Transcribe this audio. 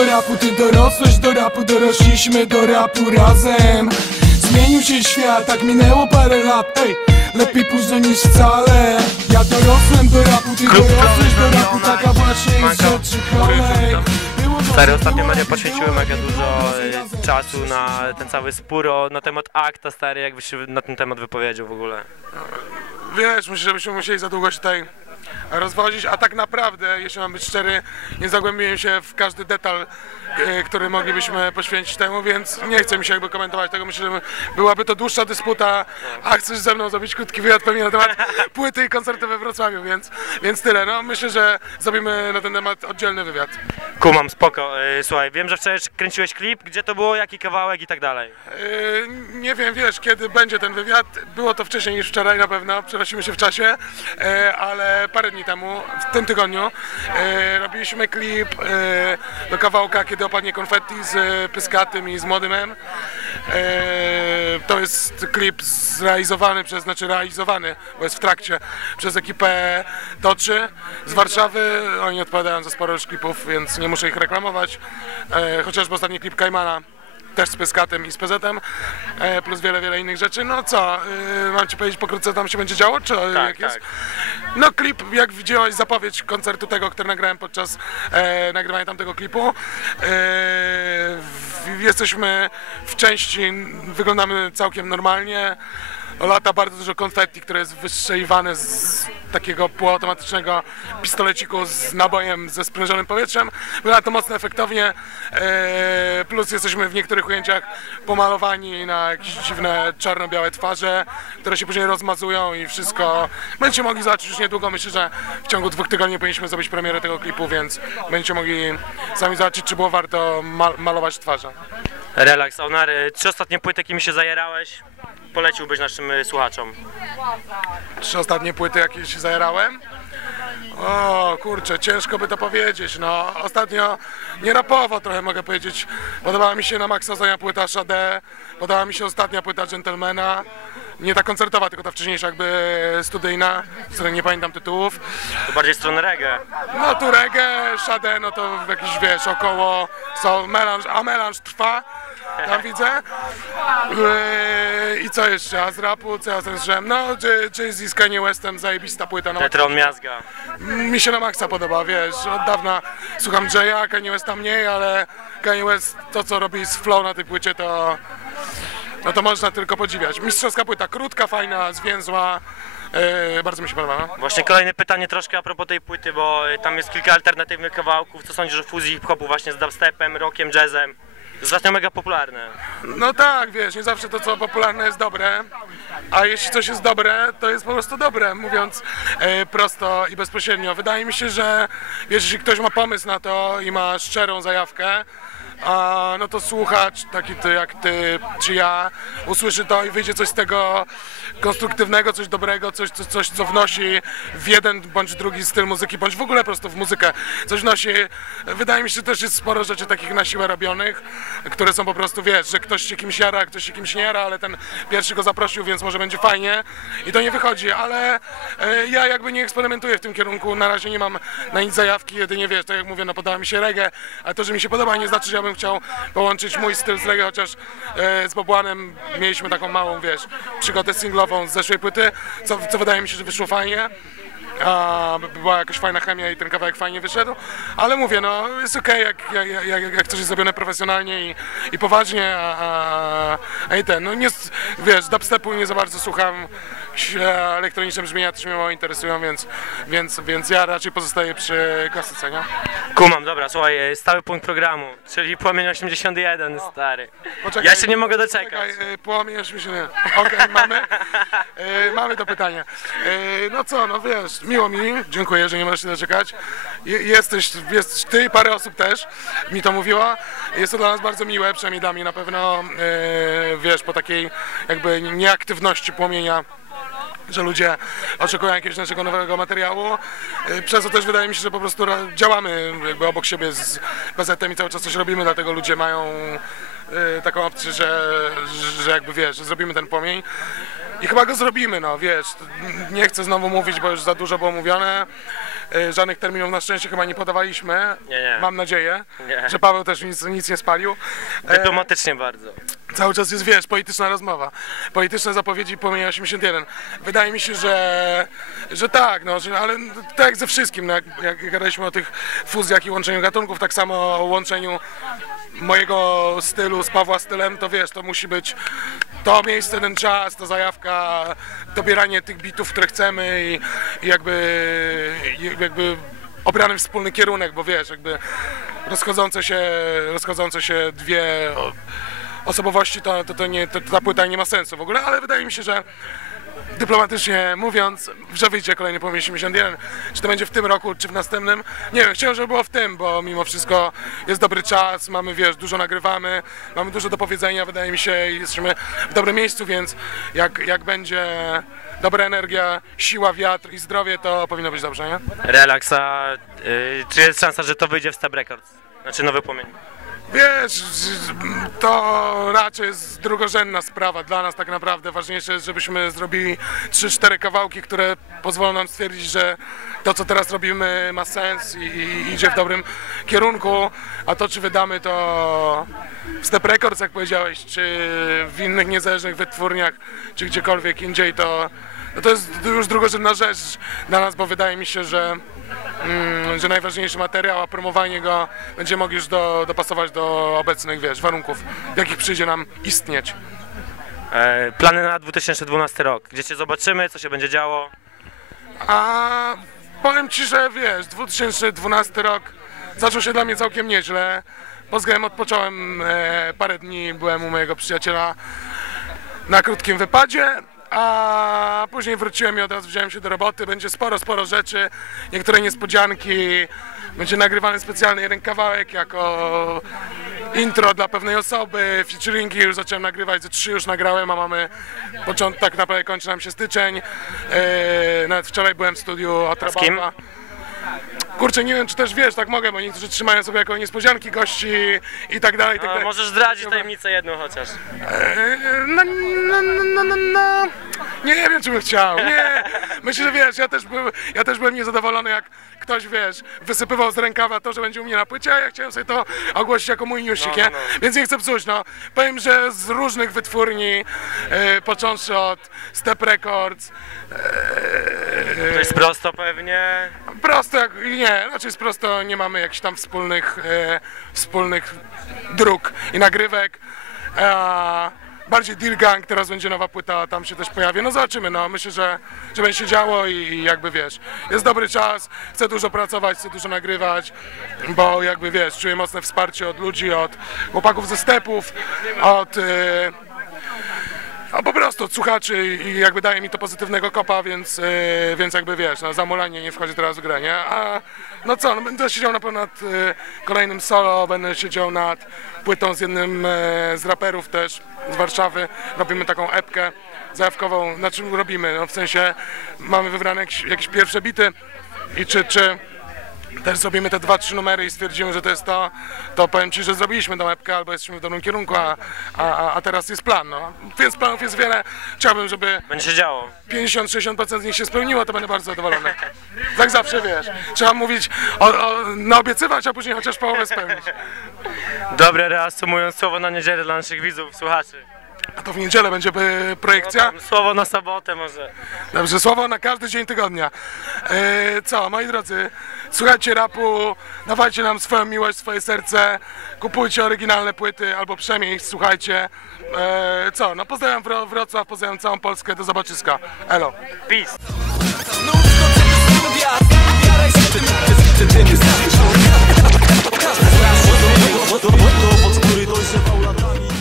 do rapu, ty dorosłeś do rapu Dorośliśmy do rapu razem. Zmienił się świat, tak minęło parę lat Ej, lepiej późno niż wcale. Ja dorosłem do rapu, ty dorosłeś do rapu Taka właśnie jest rzeczy kolej Stary, ostatnio media poświęciły mega dużo e, czasu na ten cały spór o, na temat akta, stary, jakbyś się na ten temat wypowiedział w ogóle. Wiesz, myślę, żebyśmy musieli za długo się tutaj rozwodzić, a tak naprawdę, jeśli mam być szczery, nie zagłębiłem się w każdy detal, e, który moglibyśmy poświęcić temu, więc nie chcę mi się jakby komentować tego. Myślę, że byłaby to dłuższa dysputa, a chcesz ze mną zrobić krótki wywiad pewnie na temat płyty i koncertu we Wrocławiu, więc, więc tyle. No, myślę, że zrobimy na ten temat oddzielny wywiad. Kumam, spoko. E, Słuchaj, wiem, że wczoraj kręciłeś klip, gdzie to było, jaki kawałek i tak dalej. Yy, Nie wiem, wiesz, kiedy będzie ten wywiad. Było to wcześniej niż wczoraj na pewno, przenosimy się w czasie, ale parę dni temu, w tym tygodniu, yy, robiliśmy klip yy, do kawałka Kiedy opadnie konfetti z yy, Pyskatym i z Młodym M. Yy, To jest klip zrealizowany przez, znaczy realizowany, bo jest w trakcie, przez ekipę Toczy z Warszawy. Oni odpowiadają za sporo klipów, więc nie muszę ich reklamować. Yy, Chociażby ostatni klip Kajmana też z Pyskatem i z PZ-em, e, plus wiele, wiele innych rzeczy. No co, y, mam ci powiedzieć pokrótce, co tam się będzie działo, czy Tak, jak jest? tak. No klip, jak widziałeś, zapowiedź koncertu tego, który nagrałem podczas e, nagrywania tamtego klipu. E, w, jesteśmy w części, wyglądamy całkiem normalnie. Lata bardzo dużo konfetti, które jest wystrzeliwane z takiego półautomatycznego pistoleciku z nabojem ze sprężonym powietrzem. Wygląda to mocno efektownie, e, plus jesteśmy w niektórych ujęciach pomalowani na jakieś dziwne czarno-białe twarze, które się później rozmazują i wszystko. Będziecie mogli zobaczyć już niedługo, myślę, że w ciągu dwóch tygodni powinniśmy zrobić premierę tego klipu, więc będziecie mogli sami zobaczyć, czy było warto mal- malować twarze. Relaks, Onar, e, trzy ostatnie płyty, jakimi się zajerałeś, poleciłbyś naszym e, słuchaczom. trzy ostatnie płyty jakieś zajerałem. O kurczę, ciężko by to powiedzieć. No, ostatnio nie rapowo trochę mogę powiedzieć. Podobała mi się na Maxa Zonia płyta Shade, podobała mi się ostatnia płyta Gentlemana. Nie ta koncertowa, tylko ta wcześniejsza jakby studyjna, z której nie pamiętam tytułów. To bardziej stronę reggae. No tu reggae, Shade, no to jakiś wiesz, około, są melanż, a melanż trwa. Tam widzę. Yy, I co jeszcze? A z rapu, co ja zresztą? No, Jay-Z z Kanye Westem, zajebista płyta. No, Tetron Miazga. mi się na maksa podoba, wiesz, od dawna słucham Jaya, Kanye Westa mniej, ale Kanye West, to co robi z flow na tej płycie, to no to można tylko podziwiać. Mistrzowska płyta, krótka, fajna, zwięzła, yy, bardzo mi się podoba. no. Właśnie kolejne pytanie troszkę a propos tej płyty, bo e, tam jest kilka alternatywnych kawałków. Co sądzisz o fuzji hip-hopu właśnie z dubstepem, rockiem, jazzem? Ostatnio mega popularne. No tak, wiesz, nie zawsze to co popularne jest dobre, a jeśli coś jest dobre, to jest po prostu dobre, mówiąc e, prosto i bezpośrednio. Wydaje mi się, że wiesz, jeśli ktoś ma pomysł na to i ma szczerą zajawkę, a, no to słuchacz, taki ty jak ty czy ja, usłyszy to i wyjdzie coś z tego konstruktywnego, coś dobrego, coś, coś, coś co wnosi w jeden bądź drugi styl muzyki, bądź w ogóle po prostu w muzykę. Coś wnosi, wydaje mi się, że też jest sporo rzeczy takich na siłę robionych, które są po prostu, wiesz, że ktoś się kimś jara, ktoś się kimś nie jara, ale ten pierwszy go zaprosił, więc może będzie fajnie. I to nie wychodzi, ale e, ja jakby nie eksperymentuję w tym kierunku, na razie nie mam na nic zajawki, jedynie wiesz, tak jak mówię, no podoba mi się reggae, a to, że mi się podoba nie znaczy, że ja bym chciał połączyć mój styl z reggae, chociaż e, z Bobłanem mieliśmy taką małą, wiesz, przygodę singlową z zeszłej płyty, co, co wydaje mi się, że wyszło fajnie. A, by- była jakaś fajna chemia i ten kawałek fajnie wyszedł, ale mówię, no jest okej, jak, jak, jak, jak coś jest zrobione profesjonalnie i, i poważnie, a, a, a i ten, no nie, wiesz, dubstepu nie za bardzo słucham, elektroniczne brzmienia też mnie mało interesują, więc, więc, więc ja raczej pozostaję przy klasyce, nie? Kumam, dobra, słuchaj, e, stały punkt programu, czyli Płomień 81, stary. Poczekaj, Ja się nie mogę doczekać. Czekaj, y, płomień ośmieszny. Okej, mamy. Y, mamy to pytanie. No co, no wiesz, miło mi, dziękuję, że nie możesz się doczekać. Je- Jesteś, jest, ty i parę osób też mi to mówiło. Jest to dla nas bardzo miłe, przynajmniej dla mnie na pewno, wiesz, po takiej jakby nieaktywności płomienia że ludzie oczekują jakiegoś naszego nowego materiału. Y, Przez to też wydaje mi się, że po prostu działamy jakby obok siebie z PZ-em i cały czas coś robimy, dlatego ludzie mają y, taką opcję, że, że jakby wiesz, że zrobimy ten płomień. I chyba go zrobimy, no wiesz, nie chcę znowu mówić, bo już za dużo było mówione. E, Żadnych terminów na szczęście chyba nie podawaliśmy. Nie, nie. Mam nadzieję, Nie. że Paweł też nic, nic nie spalił. Dyplomatycznie bardzo. Cały czas jest, wiesz, polityczna rozmowa. Polityczne zapowiedzi płomienia 81. Wydaje mi się, że, że tak, no, że, ale tak jak ze wszystkim, no, jak, jak gadaliśmy o tych fuzjach i łączeniu gatunków, tak samo o łączeniu mojego stylu z Pawła stylem, to wiesz, to musi być to miejsce, ten czas, ta zajawka, dobieranie tych bitów, które chcemy i, i jakby, jakby obrany wspólny kierunek, bo wiesz, jakby rozchodzące się, rozchodzące się dwie o- osobowości, to, to, to nie, to, ta płyta nie ma sensu w ogóle, ale wydaje mi się, że dyplomatycznie mówiąc, że wyjdzie kolejny Płomień 81, czy to będzie w tym roku, czy w następnym, nie wiem, chciałem, żeby było w tym, bo mimo wszystko jest dobry czas, mamy, wiesz, dużo nagrywamy, mamy dużo do powiedzenia, wydaje mi się, i jesteśmy w dobrym miejscu, więc jak, jak będzie dobra energia, siła, wiatr i zdrowie, to powinno być dobrze, nie? Relaksa. Y, czy jest szansa, że to wyjdzie w Stab Records? Znaczy nowy płomień. Wiesz, to raczej jest drugorzędna sprawa dla nas tak naprawdę. Ważniejsze jest, żebyśmy zrobili 3-4 kawałki, które pozwolą nam stwierdzić, że to, co teraz robimy ma sens i, i idzie w dobrym kierunku, a to, czy wydamy to w Step Records, jak powiedziałeś, czy w innych niezależnych wytwórniach, czy gdziekolwiek indziej, to, no to jest już drugorzędna rzecz dla nas, bo wydaje mi się, że że najważniejszy materiał, a promowanie go będziemy mogli już do, dopasować do obecnych, wiesz, warunków, w jakich przyjdzie nam istnieć. E, plany na 2012 rok. Gdzie cię zobaczymy, co się będzie działo? A powiem Ci, że wiesz, 2012 rok zaczął się dla mnie całkiem nieźle. Pozgrałem odpocząłem e, parę dni, byłem u mojego przyjaciela na krótkim wypadzie, a później wróciłem i od razu wziąłem się do roboty. Będzie sporo, sporo rzeczy, niektóre niespodzianki. Będzie nagrywany specjalny jeden kawałek jako intro dla pewnej osoby, featuringi już zacząłem nagrywać, ze trzy już nagrałem, a mamy początek, tak naprawdę kończy nam się styczeń. Eee, nawet wczoraj byłem w studiu od kim? Rababa. Kurczę, nie wiem czy też wiesz, tak mogę, bo niektórzy trzymają sobie jako niespodzianki gości i tak dalej, i tak No, dalej. możesz zdradzić tajemnicę jedną chociaż. Eee, No, no, no, no, no, no. Nie, wiem, czy bym chciał. Nie. Myślę, że wiesz, ja też, byłem, ja też byłem niezadowolony, jak ktoś, wiesz, wysypywał z rękawa to, że będzie u mnie na płycie, a ja chciałem sobie to ogłosić jako mój newsik, No, nie? Więc nie chcę psuć, no. Powiem, że z różnych wytwórni, e, począwszy od Step Records, To jest prosto pewnie. Prosto, nie, raczej z prosto nie mamy jakichś tam wspólnych, e, wspólnych dróg i nagrywek. E, bardziej Deal Gang, teraz będzie nowa płyta, tam się też pojawi. No zobaczymy, no myślę, że, że będzie się działo i, i jakby wiesz, jest dobry czas, chcę dużo pracować, chcę dużo nagrywać, bo jakby wiesz, czuję mocne wsparcie od ludzi, od chłopaków ze stepów, od... E, a po prostu słuchaczy i jakby daje mi to pozytywnego kopa, więc, yy, więc jakby wiesz, no nie wchodzi teraz w grę, nie? A no co, no będę siedział na pewno nad yy, kolejnym solo, będę siedział nad płytą z jednym yy, z raperów też z Warszawy, robimy taką epkę zajawkową, na czym robimy, no w sensie mamy wybrane jakieś, jakieś pierwsze bity i czy, czy też zrobimy te dwa, trzy numery i stwierdzimy, że to jest to, to powiem Ci, że zrobiliśmy tą epkę albo jesteśmy w dobrym kierunku, a, a, a- a teraz jest plan, no. Więc planów jest wiele. Chciałbym, żeby Będzie się działo. 50-60% z nich się spełniło, to będę bardzo zadowolony. Tak zawsze, wiesz. Trzeba mówić, o, o, naobiecywać, a później chociaż połowę spełnić. Dobre, reasumując słowo na niedzielę dla naszych widzów, słuchaczy. A to w niedzielę będzie e, projekcja? Słowo na sobotę może. Dobrze, słowo na każdy dzień tygodnia. E, co, moi drodzy, słuchajcie rapu, dawajcie nam swoją miłość, swoje serce, kupujcie oryginalne płyty albo przynajmniej ich słuchajcie. E, co, no pozdrawiam Wro Wrocław, pozdrawiam całą Polskę, do zobaczyska. Elo. Peace. Każdy z nas, pod który dojrzewał latami